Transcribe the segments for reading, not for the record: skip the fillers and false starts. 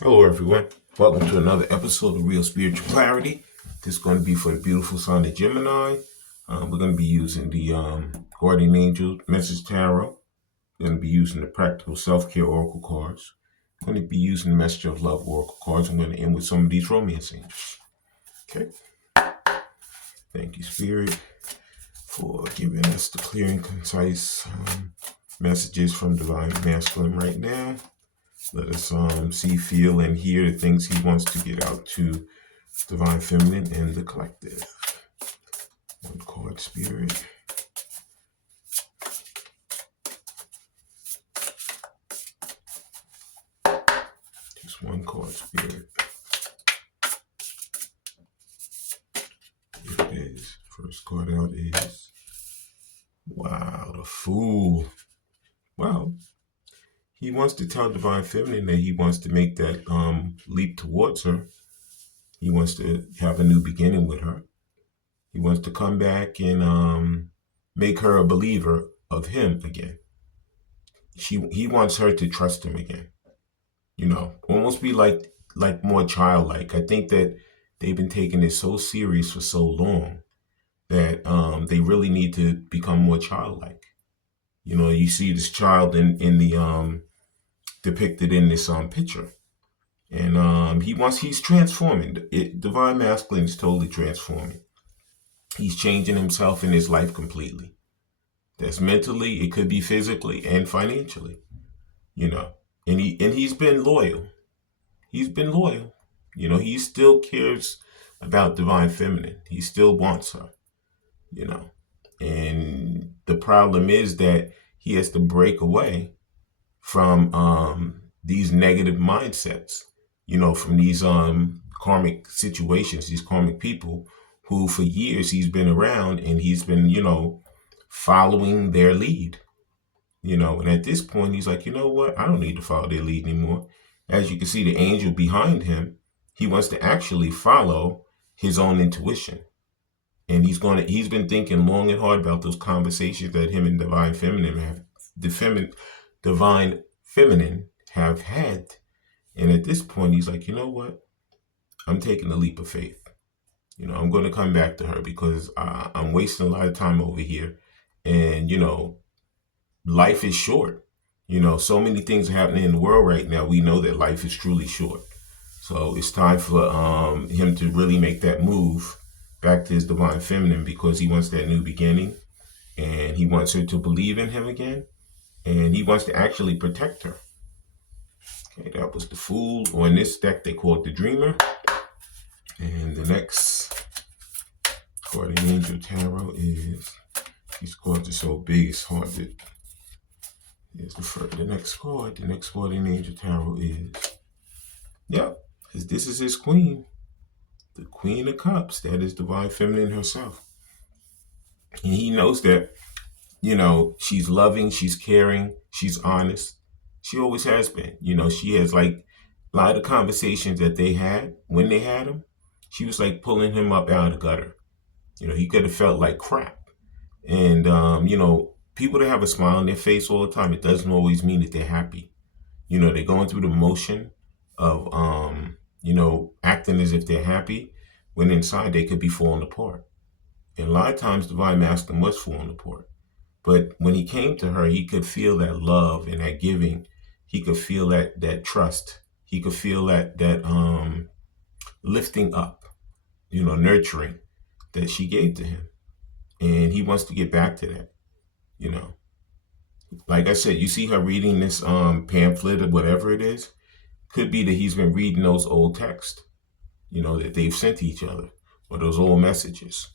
Hello, everyone. Welcome to another episode of Real Spiritual Clarity. This is going to be for the beautiful sign of Gemini. We're going to be using the Guardian Angel Message Tarot. We're going to be using the Practical Self-Care Oracle cards. We're going to be using the Message of Love Oracle cards. I'm going to end with some of these Romance Angels. Okay. Thank you, Spirit, for giving us the clear and concise messages from Divine Masculine right now. Let us see, feel, and hear the things he wants to get out to Divine Feminine and the collective. One card, Spirit. Just one card, Spirit. Here it is. First card out is, wow, the Fool. Well, he wants to tell Divine Feminine that he wants to make that leap towards her. He wants to have a new beginning with her. He wants to come back and make her a believer of him again. He wants her to trust him again. Almost be like more childlike. I think that they've been taking it so serious for so long that they really need to become more childlike. You see this child in the depicted in this picture. And he's transforming. Divine Masculine is totally transforming. He's changing himself in his life completely. That's mentally, it could be physically and financially, And he's been loyal. He's been loyal. He still cares about Divine Feminine. He still wants her, And the problem is that he has to break away from these negative mindsets, from these karmic situations, these karmic people who for years he's been around and he's been, following their lead, and at this point he's like, you know what? I don't need to follow their lead anymore. As you can see, the angel behind him, he wants to actually follow his own intuition. And he's been thinking long and hard about those conversations that him and Divine Feminine have had. And at this point, he's like, you know what? I'm taking a leap of faith. I'm going to come back to her because I'm wasting a lot of time over here. And, life is short. So many things are happening in the world right now. We know that life is truly short. So it's time for him to really make that move back to his Divine Feminine because he wants that new beginning. And he wants her to believe in him again. And he wants to actually protect her. Okay, that was the Fool. Or in this deck, they call it the Dreamer. And the next Guardian Angel Tarot is, these cards are so big, it's hard to, here's the next card. The next Guardian Angel Tarot is, because this is his queen, the Queen of Cups. That is Divine Feminine herself. And he knows that, she's loving, she's caring, she's honest. She always has been. She has like a lot of conversations that they had when they had him. She was like pulling him up out of the gutter. He could have felt like crap. And, people that have a smile on their face all the time, it doesn't always mean that they're happy. They're going through the motion of, acting as if they're happy when inside they could be falling apart. And a lot of times Divine Masculine was falling apart. But when he came to her, he could feel that love and that giving. He could feel that trust. He could feel that lifting up, nurturing that she gave to him. And he wants to get back to that, Like I said, you see her reading this pamphlet or whatever it is. Could be that he's been reading those old texts, that they've sent to each other or those old messages.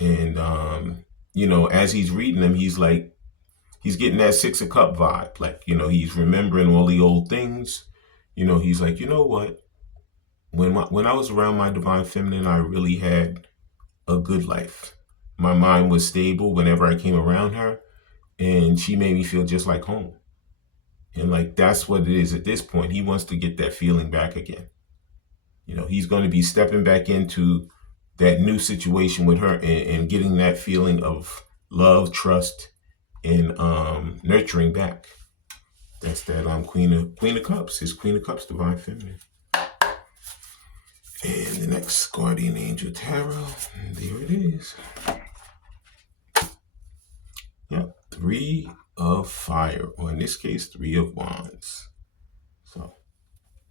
And, as he's reading them, he's getting that Six of Cup vibe. Like, he's remembering all the old things. He's like, you know what? When I was around my Divine Feminine, I really had a good life. My mind was stable whenever I came around her, and she made me feel just like home. And like, that's what it is at this point. He wants to get that feeling back again. He's going to be stepping back into that new situation with her and getting that feeling of love, trust, and nurturing back. That's that Queen of Cups, his Queen of Cups, Divine Feminine. And the next Guardian Angel Tarot, and there it is. Yep, 3 of Fire, or in this case, 3 of Wands. So,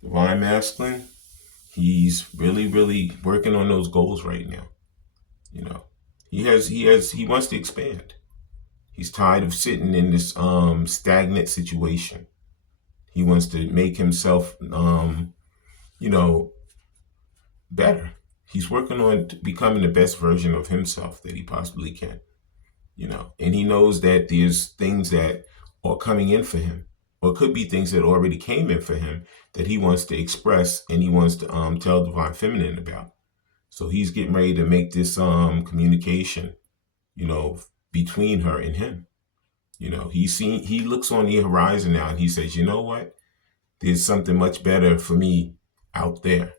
Divine Masculine, he's really, really working on those goals right now. You know, he wants to expand. He's tired of sitting in this stagnant situation. He wants to make himself, better. He's working on becoming the best version of himself that he possibly can. And he knows that there's things that are coming in for him, or could be things that already came in for him that he wants to express and he wants to tell Divine Feminine about. So he's getting ready to make this communication, between her and him. He looks on the horizon now and he says, you know what? There's something much better for me out there.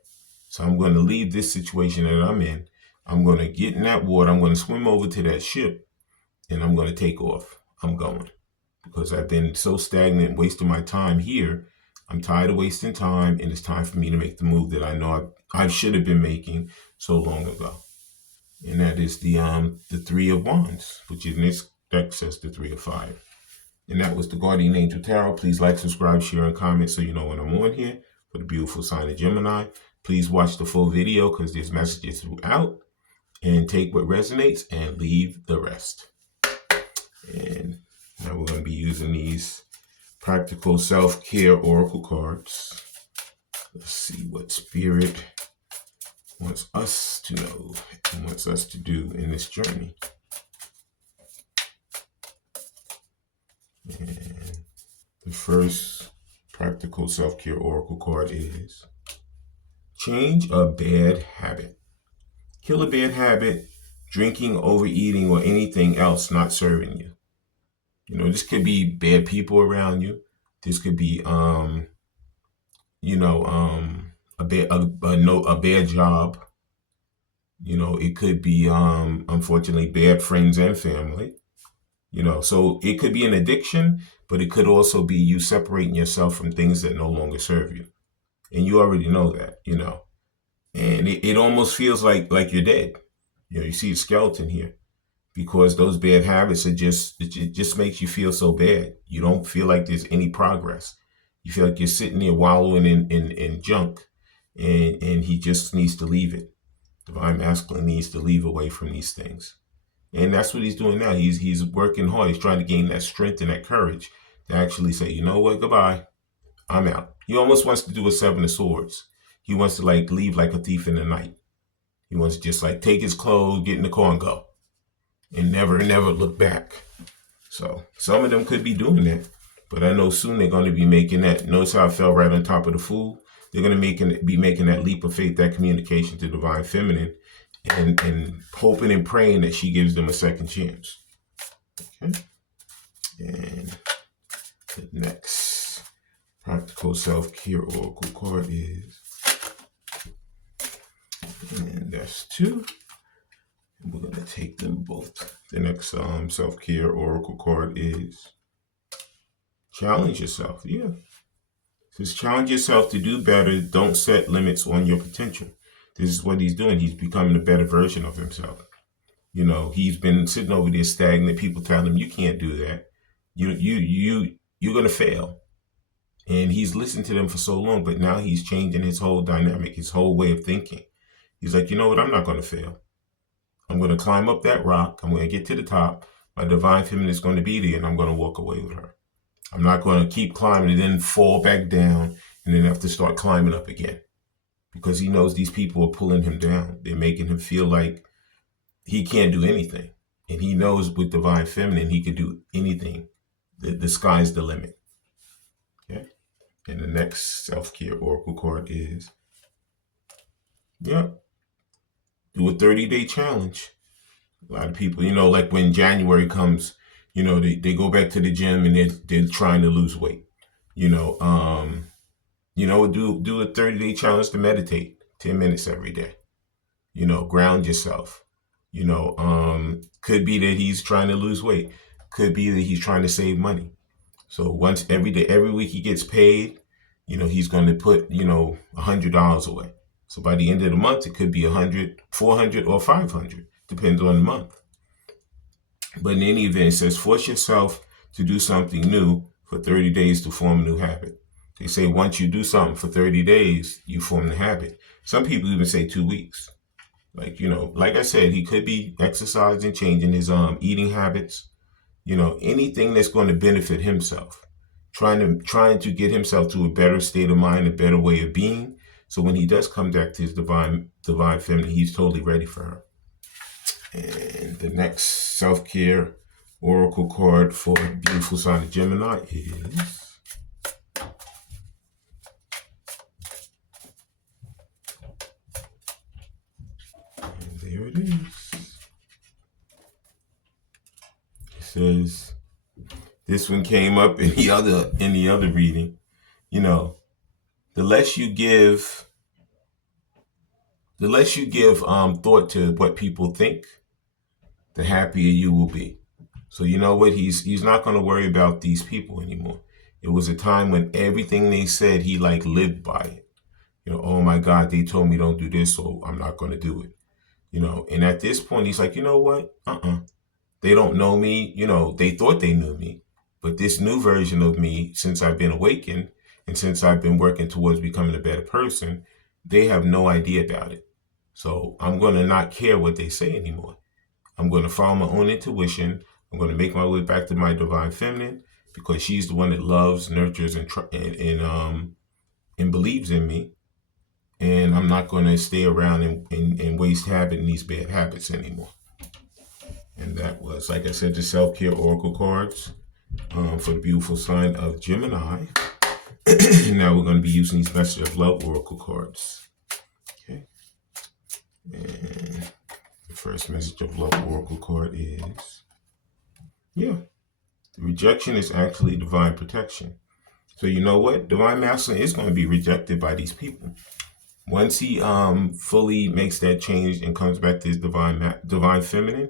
So I'm going to leave this situation that I'm in. I'm going to get in that water. I'm going to swim over to that ship and I'm going to take off. I'm going, because I've been so stagnant, wasting my time here. I'm tired of wasting time, and it's time for me to make the move that I know I should have been making so long ago. And that is the 3 of Wands, which in this deck says the 3 of Fire. And that was the Guardian Angel Tarot. Please like, subscribe, share, and comment so you know when I'm on here for the beautiful sign of Gemini. Please watch the full video because there's messages throughout. And take what resonates and leave the rest. And now we're going to be using these practical self-care oracle cards. Let's see what Spirit wants us to know and wants us to do in this journey. And the first practical self-care oracle card is change a bad habit. Kill a bad habit, drinking, overeating, or anything else not serving you. This could be bad people around you. This could be, a bad job. It could be, unfortunately, bad friends and family. So it could be an addiction, but it could also be you separating yourself from things that no longer serve you. And you already know that, and it almost feels like you're dead. You see a skeleton here because those bad habits it just makes you feel so bad. You don't feel like there's any progress. You feel like you're sitting there wallowing in junk, and he just needs to leave it. Divine Masculine needs to leave away from these things. And that's what he's doing now. He's working hard. He's trying to gain that strength and that courage to actually say, you know what, goodbye. I'm out. He almost wants to do a 7 of Swords. He wants to leave like a thief in the night. He wants to just take his clothes, get in the car and go. And never look back. So some of them could be doing that. But I know soon they're going to be making that. Notice how I fell right on top of the Fool? They're going to be making that leap of faith, that communication to Divine Feminine. And hoping and praying that she gives them a second chance. Okay. And the next practical self-care oracle card is, and that's 2. And we're going to take them both. The next self-care oracle card is challenge yourself. Yeah. It says challenge yourself to do better. Don't set limits on your potential. This is what he's doing. He's becoming a better version of himself. He's been sitting over there stagnant. People telling him, you can't do that. You're going to fail. And he's listened to them for so long, but now he's changing his whole dynamic, his whole way of thinking. He's like, you know what? I'm not going to fail. I'm going to climb up that rock. I'm going to get to the top. My Divine Feminine is going to be there, and I'm going to walk away with her. I'm not going to keep climbing and then fall back down and then have to start climbing up again. Because he knows these people are pulling him down. They're making him feel like he can't do anything. And he knows with Divine Feminine, he could do anything. The sky's the limit. Okay. And the next self-care oracle card is, do a 30-day challenge. A lot of people, like when January comes, they go back to the gym and they're trying to lose weight. Do a 30-day challenge to meditate 10 minutes every day. Ground yourself. Could be that he's trying to lose weight. Could be that he's trying to save money. So once every week he gets paid, he's going to put, $100 away. So by the end of the month, it could be 100, 400, or 500, depends on the month. But in any event, it says force yourself to do something new for 30 days to form a new habit. They say once you do something for 30 days, you form the habit. Some people even say 2 weeks. Like, like I said, he could be exercising, changing his eating habits, anything that's going to benefit himself. Trying to get himself to a better state of mind, a better way of being. So when he does come back to his divine feminine, he's totally ready for her. And the next self-care oracle card for beautiful sign of Gemini is, and there it is. It says, this one came up in the other reading. The less you give thought to what people think, the happier you will be. So you know what? He's not going to worry about these people anymore. It was a time when everything they said, he lived by it. Oh my God, they told me don't do this, so I'm not going to do it. And at this point, he's like, you know what? They don't know me. They thought they knew me. But this new version of me, since I've been awakened and since I've been working towards becoming a better person, they have no idea about it. So I'm going to not care what they say anymore. I'm going to follow my own intuition. I'm going to make my way back to my divine feminine because she's the one that loves, nurtures, and believes in me. And I'm not going to stay around and waste having these bad habits anymore. And that was, like I said, the self-care oracle cards for the beautiful sign of Gemini. Now we're going to be using these message of love oracle cards. Okay. And the first message of love oracle card is, the rejection is actually divine protection. So you know what? Divine masculine is going to be rejected by these people. Once he fully makes that change and comes back to his divine feminine,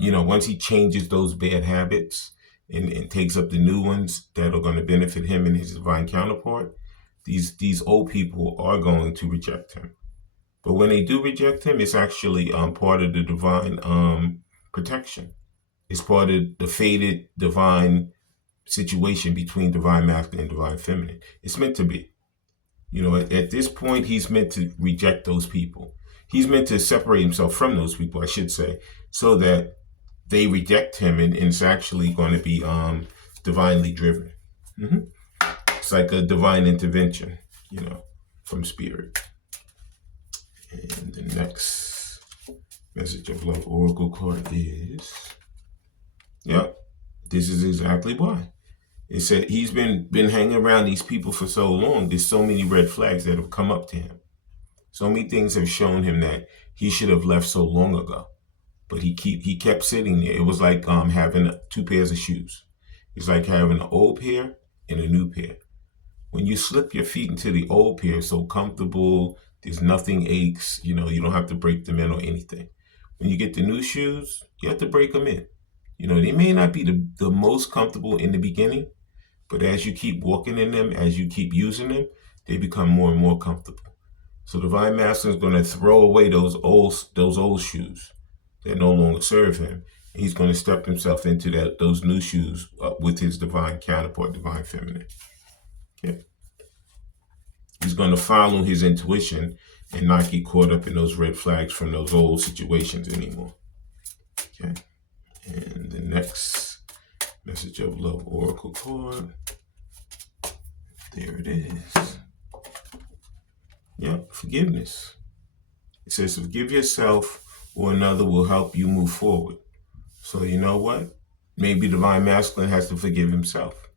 once he changes those bad habits and takes up the new ones that are going to benefit him and his divine counterpart, these old people are going to reject him. But when they do reject him, it's actually part of the divine protection. It's part of the fated divine situation between divine masculine and divine feminine. It's meant to be. At this point, he's meant to reject those people. He's meant to separate himself from those people, I should say, so that they reject him, and it's actually going to be divinely driven. It's like a divine intervention, from spirit. And the next message of love oracle card is, this is exactly why. It said he's been hanging around these people for so long. There's so many red flags that have come up to him. So many things have shown him that he should have left so long ago. But he kept sitting there. It was like having 2 pairs of shoes. It's like having an old pair and a new pair. When you slip your feet into the old pair, it's so comfortable. There's nothing aches. You don't have to break them in or anything. When you get the new shoes, you have to break them in. They may not be the most comfortable in the beginning, but as you keep walking in them, as you keep using them, they become more and more comfortable. So divine masculine is going to throw away those old shoes that no longer serve him. And he's going to step himself into those new shoes with his divine counterpart, divine feminine. Okay. He's going to follow his intuition and not get caught up in those red flags from those old situations anymore. Okay. And the next message of love oracle card. There it is. Forgiveness. It says forgive yourself or another will help you move forward. So you know what? Maybe divine masculine has to forgive himself.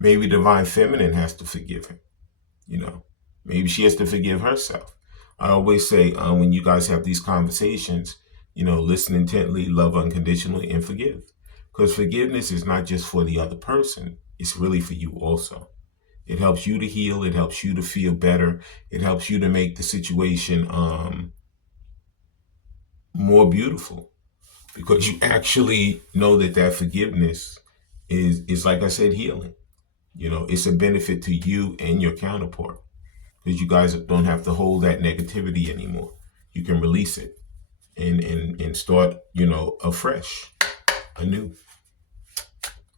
Maybe divine feminine has to forgive him. Maybe she has to forgive herself. I always say when you guys have these conversations, listen intently, love unconditionally, and forgive. Because forgiveness is not just for the other person. It's really for you also. It helps you to heal. It helps you to feel better. It helps you to make the situation more beautiful. Because you actually know that forgiveness is like I said, healing. It's a benefit to you and your counterpart. because you guys don't have to hold that negativity anymore. You can release it and start, afresh, anew.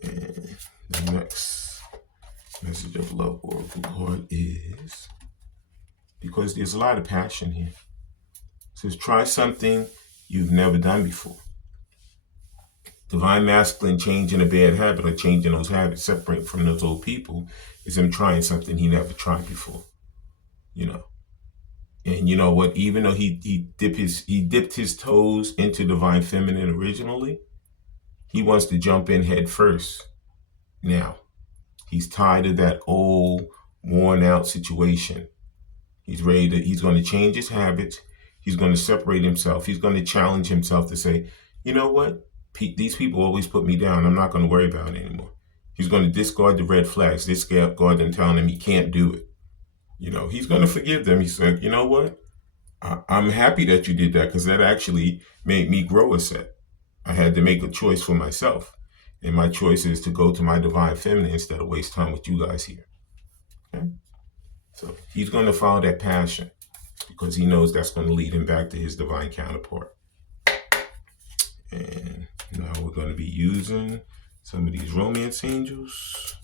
And the next message of love oracle card is, because there's a lot of passion here. It says, try something you've never done before. Divine masculine changing a bad habit or changing those habits, separating from those old people, is him trying something he never tried before. And you know what? Even though he dipped his toes into divine feminine originally, he wants to jump in head first. Now, he's tired of that old, worn out situation. He's going to change his habits. He's going to separate himself. He's going to challenge himself to say, you know what? These people always put me down. I'm not going to worry about it anymore. He's going to discard the red flags, discard them telling him he can't do it. He's going to forgive them. He's like, you know what? I'm happy that you did that, because that actually made me grow a set. I had to make a choice for myself. And my choice is to go to my divine feminine instead of waste time with you guys here. Okay? So he's going to follow that passion, because he knows that's going to lead him back to his divine counterpart. And now we're going to be using some of these romance angels.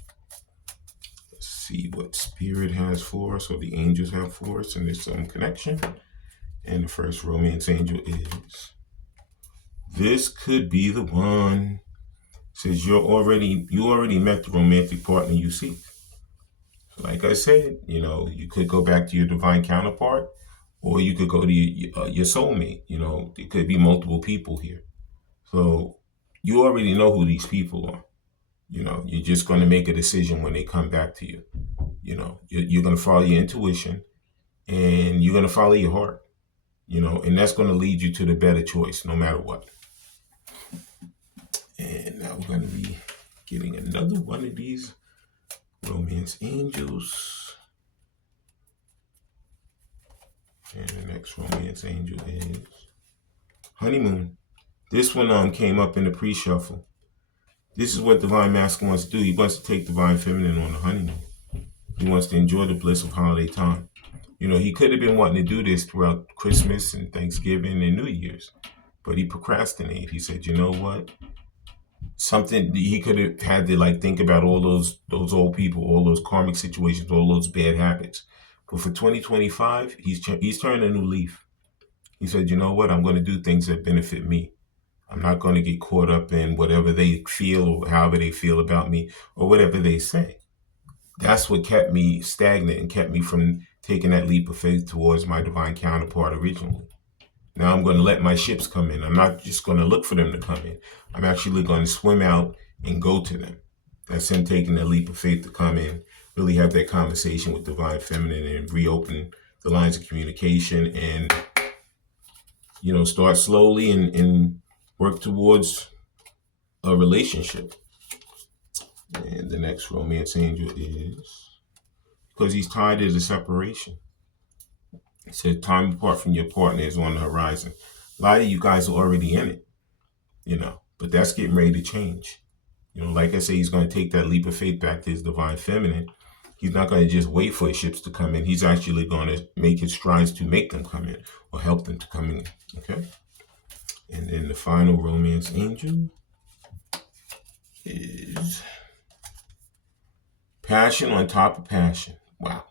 Let's see what spirit has for us, or the angels have for us, and there's some connection. And the first romance angel is, this could be the one. It says you already met the romantic partner you seek. Like I said, you could go back to your divine counterpart, or you could go to your soulmate. It could be multiple people here. So you already know who these people are. You're just going to make a decision when they come back to you. You're going to follow your intuition, and you're going to follow your heart. And that's going to lead you to the better choice, no matter what. And now we're going to be getting another one of these romance angels. And the next romance angel is honeymoon. This one came up in the pre-shuffle. This is what divine masculine wants to do. He wants to take divine feminine on a honeymoon. He wants to enjoy the bliss of holiday time. He could have been wanting to do this throughout Christmas and Thanksgiving and New Year's, but he procrastinated. He said, you know what? Something he could have had to think about all those old people, all those karmic situations, all those bad habits. But for 2025, he's turning a new leaf. He said, you know what? I'm going to do things that benefit me. I'm not going to get caught up in whatever they feel or however they feel about me or whatever they say. That's what kept me stagnant and kept me from taking that leap of faith towards my divine counterpart originally. Now I'm going to let my ships come in. I'm not just going to look for them to come in. I'm actually going to swim out and go to them. That's him taking the leap of faith to come in, really have that conversation with divine feminine and reopen the lines of communication and, start slowly and work towards a relationship. And the next romance angel is, because he's tired of the separation. It says time apart from your partner is on the horizon. A lot of you guys are already in it, but that's getting ready to change. Like I say, he's going to take that leap of faith back to his divine feminine. He's not going to just wait for his ships to come in. He's actually going to make his strides to make them come in or help them to come in. Okay. And then the final romance angel is passion on top of passion. Wow.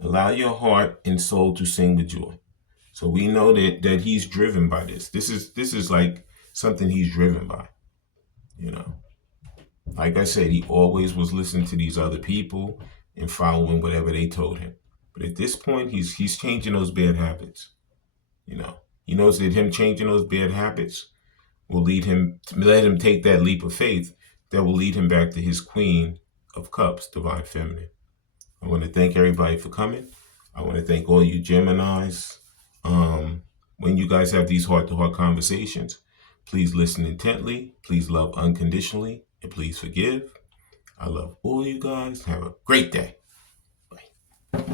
Allow your heart and soul to sing with joy. So we know that he's driven by this. This is like something he's driven by. Like I said, he always was listening to these other people and following whatever they told him. But at this point, he's changing those bad habits. He knows that him changing those bad habits will let him take that leap of faith that will lead him back to his Queen of Cups, divine feminine. I want to thank everybody for coming. I want to thank all you Geminis. When you guys have these heart-to-heart conversations, please listen intently, please love unconditionally, and please forgive. I love all you guys. Have a great day. Bye.